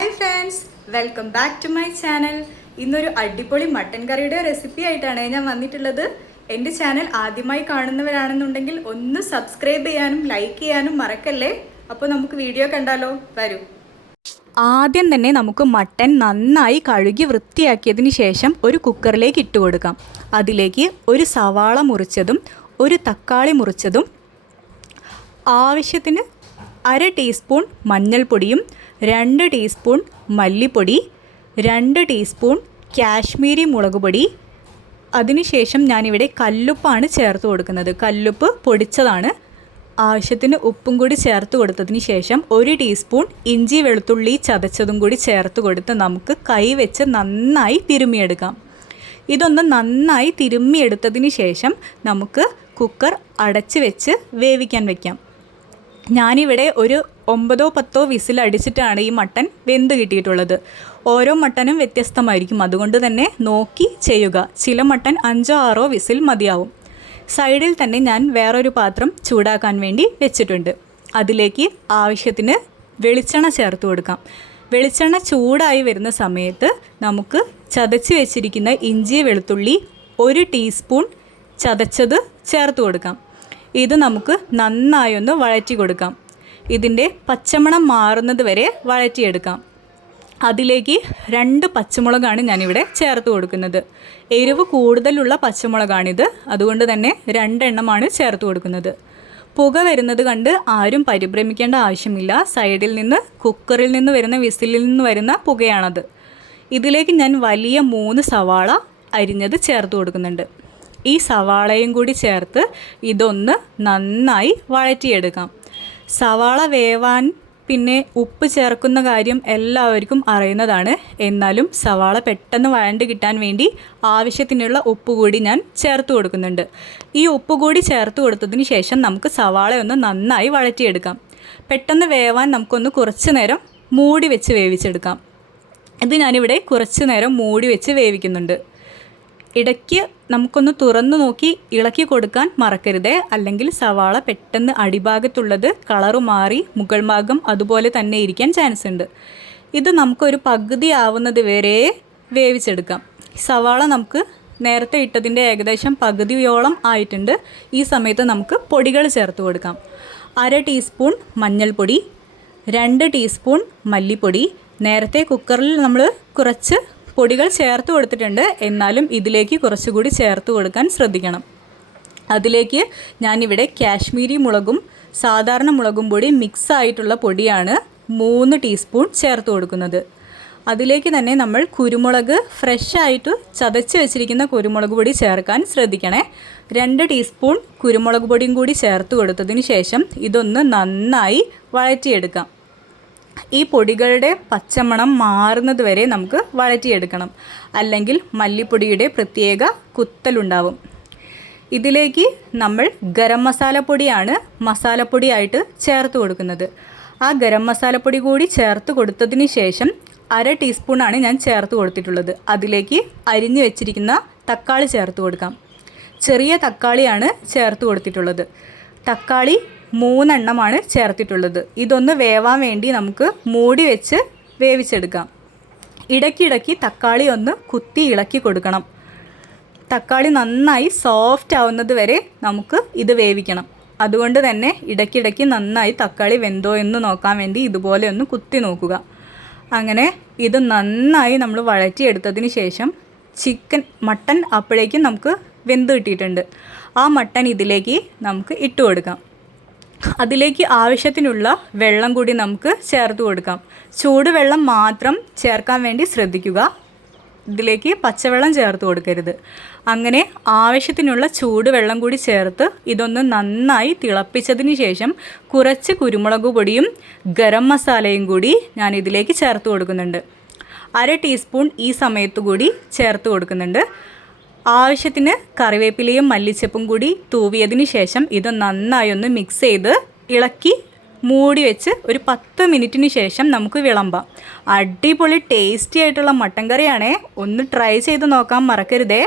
Hi friends, welcome back to my channel. ഇന്നൊരു അടിപൊളി mutton കറിയുടെ റെസിപ്പി ആയിട്ടാണ് ഞാൻ വന്നിട്ടുള്ളത്. എൻ്റെ ചാനൽ ആദ്യമായി കാണുന്നവരാണെന്നുണ്ടെങ്കിൽ ഒന്ന് സബ്സ്ക്രൈബ് ചെയ്യാനും ലൈക്ക് ചെയ്യാനും മറക്കല്ലേ. അപ്പോൾ നമുക്ക് വീഡിയോ കണ്ടാലോ? വരൂ. ആദ്യം തന്നെ നമുക്ക് മട്ടൻ നന്നായി കഴുകി വൃത്തിയാക്കിയതിന് ശേഷം ഒരു കുക്കറിലേക്ക് ഇട്ട് കൊടുക്കാം. അതിലേക്ക് ഒരു സവാള മുറിച്ചതും ഒരു തക്കാളി മുറിച്ചതും ആവശ്യത്തിന് 1/2 ടീസ്പൂൺ മഞ്ഞൾപ്പൊടിയും 2 ടീസ്പൂൺ മല്ലിപ്പൊടി, 2 ടീസ്പൂൺ കാശ്മീരി മുളക് പൊടി. അതിനുശേഷം ഞാനിവിടെ കല്ലുപ്പാണ് ചേർത്ത് കൊടുക്കുന്നത്. കല്ലുപ്പ് പൊടിച്ചതാണ്. ആവശ്യത്തിന് ഉപ്പും കൂടി ചേർത്ത് കൊടുത്തതിന് ശേഷം 1 ടീസ്പൂൺ ഇഞ്ചി വെളുത്തുള്ളി ചതച്ചതും കൂടി ചേർത്ത് കൊടുത്ത് നമുക്ക് കൈ വെച്ച് നന്നായി തിരുമ്മിയെടുക്കാം. ഇതൊന്ന് നന്നായി തിരുമ്മിയെടുത്തതിന് ശേഷം നമുക്ക് കുക്കർ അടച്ച് വെച്ച് വേവിക്കാൻ വയ്ക്കാം. ഞാനിവിടെ ഒരു 9-10 വിസിൽ അടിച്ചിട്ടാണ് ഈ മട്ടൻ വെന്ത് കിട്ടിയിട്ടുള്ളത്. ഓരോ മട്ടനും വ്യത്യസ്തമായിരിക്കും, അതുകൊണ്ട് തന്നെ നോക്കി ചെയ്യുക. ചില മട്ടൻ 5-6 വിസിൽ മതിയാവും. സൈഡിൽ തന്നെ ഞാൻ വേറൊരു പാത്രം ചൂടാക്കാൻ വേണ്ടി വെച്ചിട്ടുണ്ട്. അതിലേക്ക് ആവശ്യത്തിന് വെളിച്ചെണ്ണ ചേർത്ത് കൊടുക്കാം. വെളിച്ചെണ്ണ ചൂടായി വരുന്ന സമയത്ത് നമുക്ക് ചതച്ച് വെച്ചിരിക്കുന്ന ഇഞ്ചി വെളുത്തുള്ളി 1 ടീസ്പൂൺ ചതച്ചത് ചേർത്ത് കൊടുക്കാം. ഇത് നമുക്ക് നന്നായി ഒന്ന് വഴറ്റി കൊടുക്കാം. ഇതിൻ്റെ പച്ചമണം മാറുന്നത് വരെ വഴറ്റിയെടുക്കാം. അതിലേക്ക് 2 പച്ചമുളകാണ് ഞാനിവിടെ ചേർത്ത് കൊടുക്കുന്നത്. എരിവ് കൂടുതലുള്ള പച്ചമുളകാണിത്, അതുകൊണ്ട് തന്നെ 2 എണ്ണമാണ് ചേർത്ത് കൊടുക്കുന്നത്. പുക വരുന്നത് കണ്ട് ആരും പരിഭ്രമിക്കേണ്ട ആവശ്യമില്ല. സൈഡിൽ നിന്ന് കുക്കറിൽ നിന്ന് വരുന്ന വിസിലിൽ നിന്ന് വരുന്ന പുകയാണത്. ഇതിലേക്ക് ഞാൻ വലിയ 3 സവാള അരിഞ്ഞത് ചേർത്ത് കൊടുക്കുന്നുണ്ട്. ഈ സവാളയും കൂടി ചേർത്ത് ഇതൊന്ന് നന്നായി വഴറ്റിയെടുക്കാം. സവാള വേവാൻ പിന്നെ ഉപ്പ് ചേർക്കുന്ന കാര്യം എല്ലാവർക്കും അറിയുന്നതാണ്. എന്നാലും സവാള പെട്ടെന്ന് വഴണ്ട് കിട്ടാൻ വേണ്ടി ആവശ്യത്തിനുള്ള ഉപ്പ് കൂടി ഞാൻ ചേർത്ത് കൊടുക്കുന്നുണ്ട്. ഈ ഉപ്പ് കൂടി ചേർത്ത് കൊടുത്തതിന് ശേഷം നമുക്ക് സവാള ഒന്ന് നന്നായി വഴറ്റിയെടുക്കാം. പെട്ടെന്ന് വേവാൻ നമുക്കൊന്ന് കുറച്ച് നേരം മൂടി വെച്ച് വേവിച്ചെടുക്കാം. ഇത് ഞാനിവിടെ കുറച്ച് നേരം മൂടി വെച്ച് വേവിക്കുന്നുണ്ട്. ഇടയ്ക്ക് നമുക്കൊന്ന് തുറന്നു നോക്കി ഇളക്കി കൊടുക്കാൻ മറക്കരുതേ, അല്ലെങ്കിൽ സവാള പെട്ടെന്ന് അടിഭാഗത്തുള്ളത് കളറ് മാറി മുകൾ ഭാഗം അതുപോലെ തന്നെ ഇരിക്കാൻ ചാൻസ് ഉണ്ട്. ഇത് നമുക്കൊരു പകുതി ആവുന്നത് വരെ വേവിച്ചെടുക്കാം. സവാള നമുക്ക് നേരത്തെ ഇട്ടതിൻ്റെ ഏകദേശം പകുതിയോളം ആയിട്ടുണ്ട്. ഈ സമയത്ത് നമുക്ക് പൊടികൾ ചേർത്ത് കൊടുക്കാം. 1/2 ടീസ്പൂൺ മഞ്ഞൾപ്പൊടി, 2 ടീസ്പൂൺ മല്ലിപ്പൊടി. നേരത്തെ കുക്കറിൽ നമ്മൾ കുറച്ച് പൊടികൾ ചേർത്ത് കൊടുത്തിട്ടുണ്ട്, എന്നാലും ഇതിലേക്ക് കുറച്ചുകൂടി ചേർത്ത് കൊടുക്കാൻ ശ്രദ്ധിക്കണം. അതിലേക്ക് ഞാനിവിടെ കാശ്മീരി മുളകും സാധാരണ മുളകും പൊടി മിക്സ് ആയിട്ടുള്ള പൊടിയാണ് 3 ടീസ്പൂൺ ചേർത്ത് കൊടുക്കുന്നത്. അതിലേക്ക് തന്നെ നമ്മൾ കുരുമുളക് ഫ്രഷ് ആയിട്ട് ചതച്ച് വെച്ചിരിക്കുന്ന കുരുമുളക് പൊടി ചേർക്കാൻ ശ്രദ്ധിക്കണേ. 2 ടീസ്പൂൺ കുരുമുളക് പൊടിയും കൂടി ചേർത്ത് കൊടുത്തതിന് ശേഷം ഇതൊന്ന് നന്നായി വഴറ്റിയെടുക്കാം. ഈ പൊടികളുടെ പച്ചമണം മാറുന്നത് വരെ നമുക്ക് വഴറ്റിയെടുക്കണം, അല്ലെങ്കിൽ മല്ലിപ്പൊടിയുടെ പ്രത്യേക കുത്തലുണ്ടാവും. ഇതിലേക്ക് നമ്മൾ ഗരം മസാലപ്പൊടിയാണ് മസാലപ്പൊടിയായിട്ട് ചേർത്ത് കൊടുക്കുന്നത്. ആ ഗരം മസാലപ്പൊടി കൂടി ചേർത്ത് കൊടുത്തതിന് ശേഷം 1/2 ടീസ്പൂണാണ് ഞാൻ ചേർത്ത് കൊടുത്തിട്ടുള്ളത്. അതിലേക്ക് അരിഞ്ഞു വെച്ചിരിക്കുന്ന തക്കാളി ചേർത്ത് കൊടുക്കാം. ചെറിയ തക്കാളിയാണ് ചേർത്ത് കൊടുത്തിട്ടുള്ളത്. തക്കാളി 3 എണ്ണമാണ് ചേർത്തിട്ടുള്ളത്. ഇതൊന്ന് വേവാൻ വേണ്ടി നമുക്ക് മൂടി വെച്ച് വേവിച്ചെടുക്കാം. ഇടയ്ക്കിടയ്ക്ക് തക്കാളി ഒന്ന് കുത്തി ഇളക്കി കൊടുക്കണം. തക്കാളി നന്നായി സോഫ്റ്റ് ആവുന്നത് വരെ നമുക്ക് ഇത് വേവിക്കണം. അതുകൊണ്ട് തന്നെ ഇടയ്ക്കിടയ്ക്ക് നന്നായി തക്കാളി വെന്തോ എന്ന് നോക്കാൻ വേണ്ടി ഇതുപോലെ ഒന്ന് കുത്തി നോക്കുക. അങ്ങനെ ഇത് നന്നായി നമ്മൾ വഴറ്റിയെടുത്തതിന് ശേഷം മട്ടൻ അപ്പോഴേക്കും നമുക്ക് വെന്ത് കിട്ടിയിട്ടുണ്ട്. ആ മട്ടൻ ഇതിലേക്ക് നമുക്ക് ഇട്ട് കൊടുക്കാം. അതിലേക്ക് ആവശ്യത്തിനുള്ള വെള്ളം കൂടി നമുക്ക് ചേർത്ത് കൊടുക്കാം. ചൂടുവെള്ളം മാത്രം ചേർക്കാൻ വേണ്ടി ശ്രദ്ധിക്കുക. ഇതിലേക്ക് പച്ചവെള്ളം ചേർത്ത് കൊടുക്കരുത്. അങ്ങനെ ആവശ്യത്തിനുള്ള ചൂടുവെള്ളം കൂടി ചേർത്ത് ഇതൊന്ന് നന്നായി തിളപ്പിച്ചതിന് ശേഷം കുറച്ച് കുരുമുളക് പൊടിയും ഗരം മസാലയും കൂടി ഞാൻ ഇതിലേക്ക് ചേർത്ത് കൊടുക്കുന്നുണ്ട്. 1/2 ടീസ്പൂൺ ഈ സമയത്ത് കൂടി ചേർത്ത് കൊടുക്കുന്നുണ്ട്. ആവശ്യത്തിന് കറിവേപ്പിലയും മല്ലിച്ചപ്പും കൂടി തൂവിയതിന് ശേഷം ഇത് നന്നായി ഒന്ന് മിക്സ് ചെയ്ത് ഇളക്കി മൂടി വെച്ച് ഒരു 10 മിനിറ്റിന് ശേഷം നമുക്ക് വിളമ്പാം. അടിപൊളി ടേസ്റ്റി ആയിട്ടുള്ള മട്ടൻ കറിയാണേ. ഒന്ന് ട്രൈ ചെയ്ത് നോക്കാൻ മറക്കരുതേ.